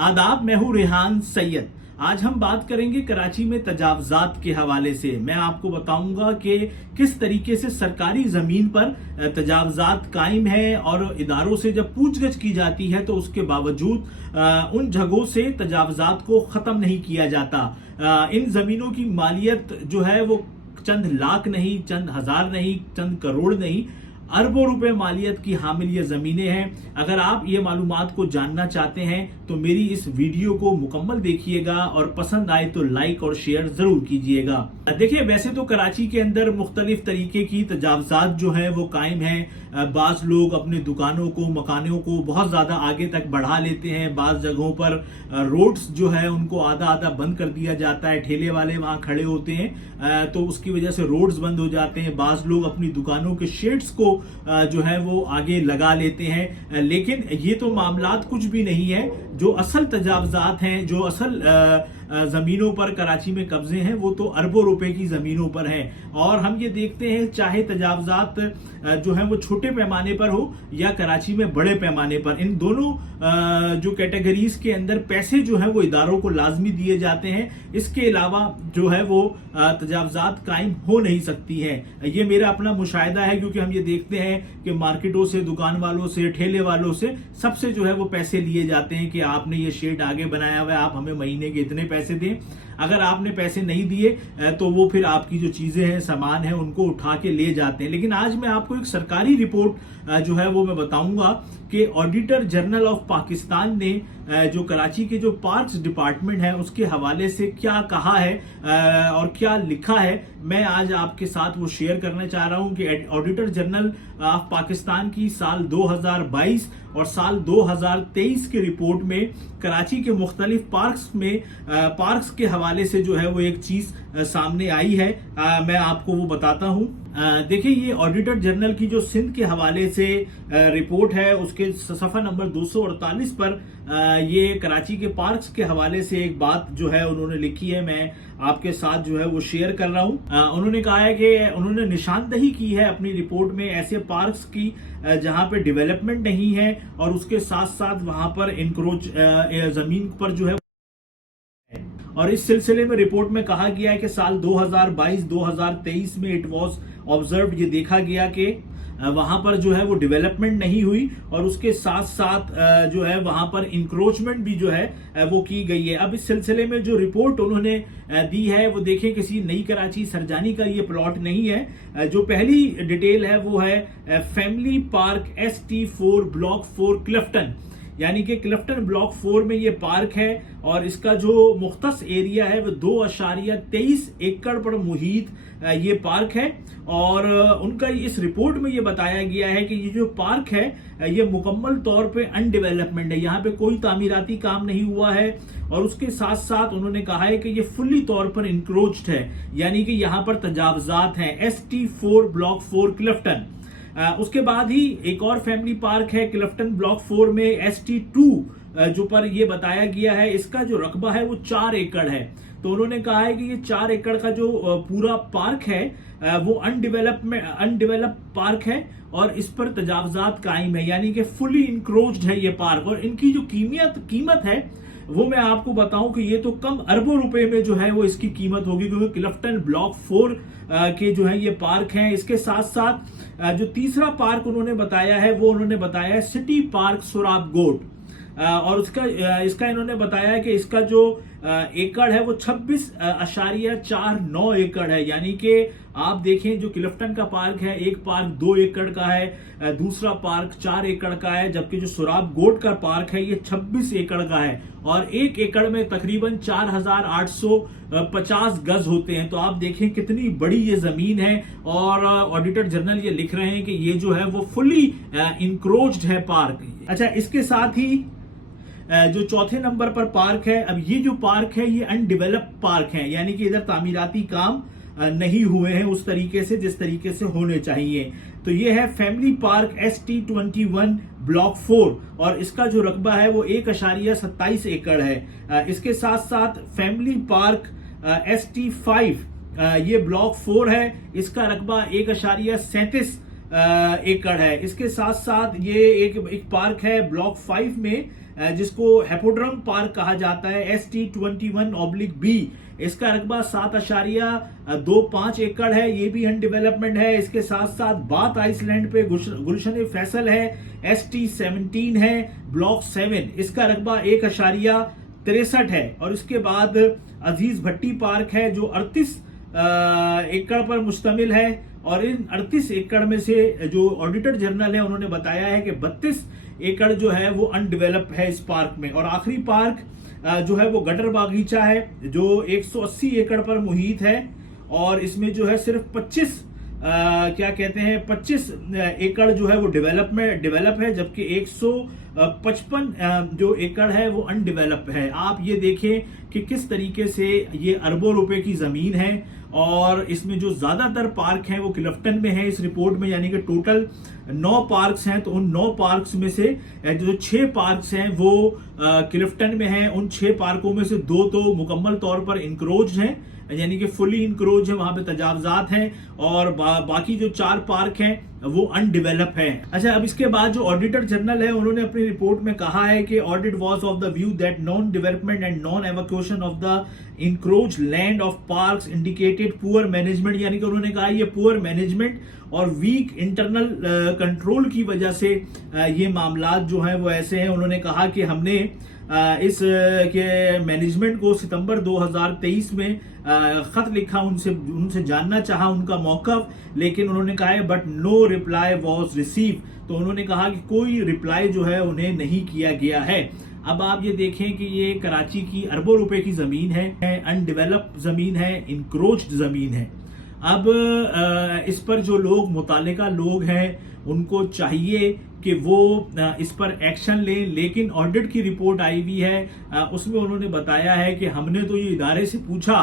आदाब, मैं हूं रेहान सैयद। आज हम बात करेंगे कराची में तजावजात के हवाले से। मैं आपको बताऊंगा कि किस तरीके से सरकारी जमीन पर तजावजात कायम है और इदारों से जब पूछगछ की जाती है तो उसके बावजूद उन जगहों से तजावजात को खत्म नहीं किया जाता। इन जमीनों की मालियत जो है वो चंद लाख नहीं, चंद हजार नहीं, चंद करोड़ नहीं, अरबों रुपए मालियत की हामिल ये जमीनें हैं। अगर आप ये मालूमात को जानना चाहते हैं तो मेरी इस वीडियो को मुकम्मल देखिएगा और पसंद आए तो लाइक और शेयर जरूर कीजिएगा। देखिए, वैसे तो कराची के अंदर मुख्तलिफ तरीके की तजावजात जो है वो कायम है। बाज लोग अपने दुकानों को, मकानों को बहुत ज्यादा आगे तक बढ़ा लेते हैं। बाज जगहों पर रोड्स जो है उनको आधा आधा बंद कर दिया जाता है। ठेले वाले वहां खड़े होते हैं तो उसकी वजह से रोड्स बंद हो जाते हैं। बाज लोग अपनी दुकानों के शेड्स को जो है वो आगे लगा लेते हैं। लेकिन ये तो मामलात कुछ भी नहीं है। जो असल तजावजात हैं, जो असल जमीनों पर कराची में कब्जे हैं, वो तो अरबों रुपए की जमीनों पर हैं। और हम ये देखते हैं, चाहे तजावजात जो है वो छोटे पैमाने पर हो या कराची में बड़े पैमाने पर, इन दोनों जो कैटेगरीज के अंदर पैसे जो है वो इदारों को लाजमी दिए जाते हैं। इसके अलावा जो है वो तजावजात कायम हो नहीं सकती है। ये मेरा अपना मुशाहिदा है, क्योंकि हम ये देखते हैं कि मार्केटों से, दुकान वालों से, ठेले वालों से सबसे जो है वो पैसे लिए जाते हैं कि आपने ये शेड आगे बनाया हुआ है, आप हमें महीने के इतने पैसे दें। अगर आपने पैसे नहीं दिए तो वो फिर आपकी जो चीजें हैं, सामान है, उनको उठा के ले जाते हैं। लेकिन आज मैं आपको एक सरकारी रिपोर्ट जो है वो मैं बताऊंगा कि ऑडिटर जनरल ऑफ पाकिस्तान ने जो कराची के जो पार्क्स डिपार्टमेंट है उसके हवाले से क्या कहा है और क्या लिखा है, मैं आज आपके साथ वो शेयर करना चाह रहा हूं कि ऑडिटर जनरल ऑफ पाकिस्तान की साल 2022 और साल 2023 की रिपोर्ट में कराची के मुख्तलिफ पार्क्स के हवाले से जो है वो एक चीज सामने आई है। मैं आपको वो बताता हूं। देखिए, ये ऑडिटर जनरल की जो सिंध के हवाले से रिपोर्ट है उसके सफा नंबर 248 पर ये कराची के पार्क्स के हवाले से एक बात जो है उन्होंने लिखी है, मैं आपके साथ जो है वो शेयर कर रहा हूं। उन्होंने कहा है कि उन्होंने निशानदही की है अपनी रिपोर्ट में ऐसे पार्क्स की जहां पे डेवलपमेंट नहीं है और उसके साथ साथ वहां पर इंक्रोच जमीन पर जो है। और इस सिलसिले में रिपोर्ट में कहा गया है कि साल 2022-2023 में इट वाज ऑब्जर्व्ड, ये देखा गया कि वहां पर जो है वो डेवलपमेंट नहीं हुई और उसके साथ साथ जो है वहां पर इंक्रोचमेंट भी जो है वो की गई है। अब इस सिलसिले में जो रिपोर्ट उन्होंने दी है वो देखें, किसी नई कराची सरजानी का ये प्लॉट नहीं है। जो पहली डिटेल है वो है family park ST4 block 4 Clifton, यानी कि क्लिफ्टन ब्लॉक 4 में ये पार्क है और इसका जो मुख्तस एरिया है वो 2.23 एकड़ पर मुहित ये पार्क है। और उनका इस रिपोर्ट में ये बताया गया है कि ये जो पार्क है ये मुकम्मल तौर पे अनडेवलपमेंट है, यहाँ पे कोई तामीराती काम नहीं हुआ है। और उसके साथ साथ उन्होंने कहा है कि ये फुल्ली तौर पर इंक्रोच्ड है, यानी कि यहाँ पर तजावजात हैं। ST4 block 4 Clifton. उसके बाद ही एक और फैमिली पार्क है क्लिफ्टन ब्लॉक 4 में ST2 जो पर ये बताया गया है, इसका जो रकबा है वो 4 एकड़ है। तो उन्होंने कहा है कि ये 4 एकड़ का जो पूरा पार्क है वो अनडेवलप पार्क है और इस पर तजावजात कायम है, यानी कि फुली इंक्रोच्ड है ये पार्क। और इनकी जो कीमत है वो मैं आपको बताऊं कि ये तो कम अरबों रुपए में जो है वो इसकी कीमत होगी, क्योंकि क्लिफ्टन ब्लॉक 4 के जो है ये पार्क हैं। इसके साथ साथ जो तीसरा पार्क उन्होंने बताया है वो उन्होंने बताया है सिटी पार्क सुराब गोट। और इसका इन्होंने बताया है कि इसका जो एकड़ है वो 26.49 एकड़ है, यानी कि आप देखें जो क्लिफ्टन का पार्क है, एक पार्क 2 एकड़ का है, दूसरा पार्क 4 एकड़ का है, जबकि जो सुराब गोट का पार्क है ये 26 एकड़ का है और 1 एकड़ में तकरीबन 4,850 गज होते हैं। तो आप देखें कितनी बड़ी ये जमीन है। और ऑडिटर जनरल ये लिख रहे हैं कि ये जो है वो फुली इंक्रोच्ड है पार्क। अच्छा, इसके साथ ही जो चौथे नंबर पर पार्क है, अब ये जो पार्क है ये अनडेवलप पार्क है, यानी कि इधर तामीराती काम नहीं हुए हैं उस तरीके से जिस तरीके से होने चाहिए। तो ये है फैमिली पार्क ST21 ब्लॉक 4 और इसका जो रकबा है वो 1.27 एकड़ है। इसके साथ साथ फैमिली पार्क ST5 ये ब्लॉक 4 है, इसका रकबा 1.37 एकड़ है। इसके साथ साथ ये एक पार्क है ब्लॉक 5 में जिसको हेपोड्रम पार्क कहा जाता है, ST21/B। इसका रकबा 7.25 एकड़ है, ये भी अनडेवलपमेंट है। इसके साथ साथ बाथ आइसलैंड पे गुलशन फैसल है, ST17 है, ब्लॉक 7, इसका रकबा 1.63 है। और इसके बाद अजीज भट्टी पार्क है जो 38 एकड़ पर मुश्तमिल है। और इन 38 एकड़ में से जो ऑडिटर जनरल है उन्होंने बताया है कि 32 एकड़ जो है वो अनडेवलप है इस पार्क में। और आखिरी पार्क जो है वो गटर बागीचा है जो 180 एकड़ पर मुहित है। और इसमें जो है सिर्फ 25 एकड़ जो है वो डेवलप है, जबकि 155 जो एकड़ है वो अनडेवलप है। आप ये देखें कि किस तरीके से ये अरबों रुपए की जमीन है। और इसमें जो ज्यादातर पार्क हैं वो क्लिफ्टन में है इस रिपोर्ट में, यानी कि टोटल 9 पार्क्स हैं। तो उन 9 पार्क्स में से जो 6 पार्क्स हैं वो क्लिफ्टन में हैं। उन 6 पार्कों में से 2 तो मुकम्मल तौर पर इंक्रोज हैं, यानी कि फुली इंक्रोज है, वहां पे तजावजात हैं। और बाकी जो 4 पार्क हैं वो अनडेवलप है। अच्छा, अब इसके बाद जो ऑडिटर जनरल है उन्होंने अपनी रिपोर्ट में कहा है कि audit was of the view that non development and non evocation of the encroach land of parks indicated poor management, यानी कि उन्होंने कहा ये पुअर मैनेजमेंट और वीक इंटरनल कंट्रोल की वजह से ये मामलात जो हैं वो ऐसे हैं। उन्होंने कहा कि हमने इस के मैनेजमेंट को सितंबर 2023 में खत लिखा, उनसे जानना चाहा उनका मौकफ, लेकिन उन्होंने कहा है but no reply was receive. तो उन्होंने कहा कि कोई रिप्लाई जो है उन्हें नहीं किया गया है। अब आप ये देखें कि ये कराची की अरबों रुपए की जमीन है, अनडेवलप जमीन है, इंक्रोच्ड जमीन है। अब इस पर जो लोग मुतालिका लोग हैं उनको चाहिए कि वो इस पर एक्शन लें, लेकिन ऑडिट की रिपोर्ट आई हुई है उसमें उन्होंने बताया है कि हमने तो ये इदारे से पूछा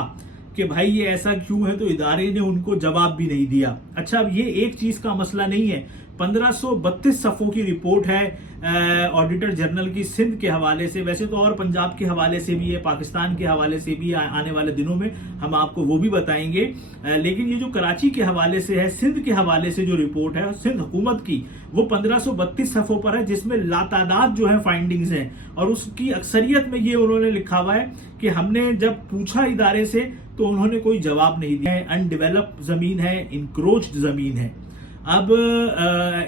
कि भाई ये ऐसा क्यों है, तो इदारे ने उनको जवाब भी नहीं दिया। अच्छा, अब ये एक चीज का मसला नहीं है, 1532 सफ़ों की रिपोर्ट है ऑडिटर जनरल की सिंध के हवाले से। वैसे तो और पंजाब के हवाले से भी है, पाकिस्तान के हवाले से भी आने वाले दिनों में हम आपको वो भी बताएंगे। लेकिन ये जो कराची के हवाले से है, सिंध के हवाले से जो रिपोर्ट है सिंध हुकूमत की, वो 1532 सफ़ों पर है, जिसमें लातादाद जो है फाइंडिंग्स हैं। और उसकी अक्सरियत में ये उन्होंने लिखा हुआ है कि हमने जब पूछा इदारे से तो उन्होंने कोई जवाब नहीं दिया। अनडेवलप जमीन है, इंक्रोच्ड जमीन है। अब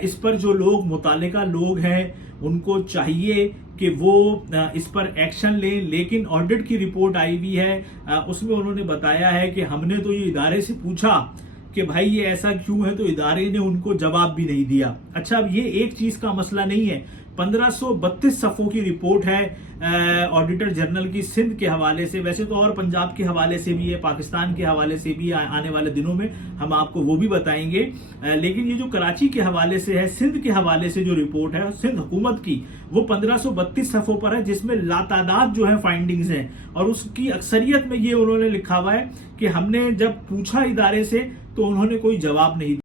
इस पर जो लोग मुतालिका लोग हैं उनको चाहिए कि वो इस पर एक्शन लें, लेकिन ऑडिट की रिपोर्ट आई हुई है उसमें उन्होंने बताया है कि हमने तो ये इदारे से पूछा कि भाई ये ऐसा क्यों है, तो इदारे ने उनको जवाब भी नहीं दिया। अच्छा, अब ये एक चीज का मसला नहीं है, 1532 सफ़ों की रिपोर्ट है ऑडिटर जनरल की सिंध के हवाले से। वैसे तो और पंजाब के हवाले से भी है, पाकिस्तान के हवाले से भी आने वाले दिनों में हम आपको वो भी बताएंगे। लेकिन ये जो कराची के हवाले से है, सिंध के हवाले से जो रिपोर्ट है सिंध हुकूमत की, वो 1532 सफ़ों पर है, जिसमें लातादाद जो है फाइंडिंग्स हैं। और उसकी अक्सरियत में ये उन्होंने लिखा हुआ है कि हमने जब पूछा इदारे से तो उन्होंने कोई जवाब नहीं दिया।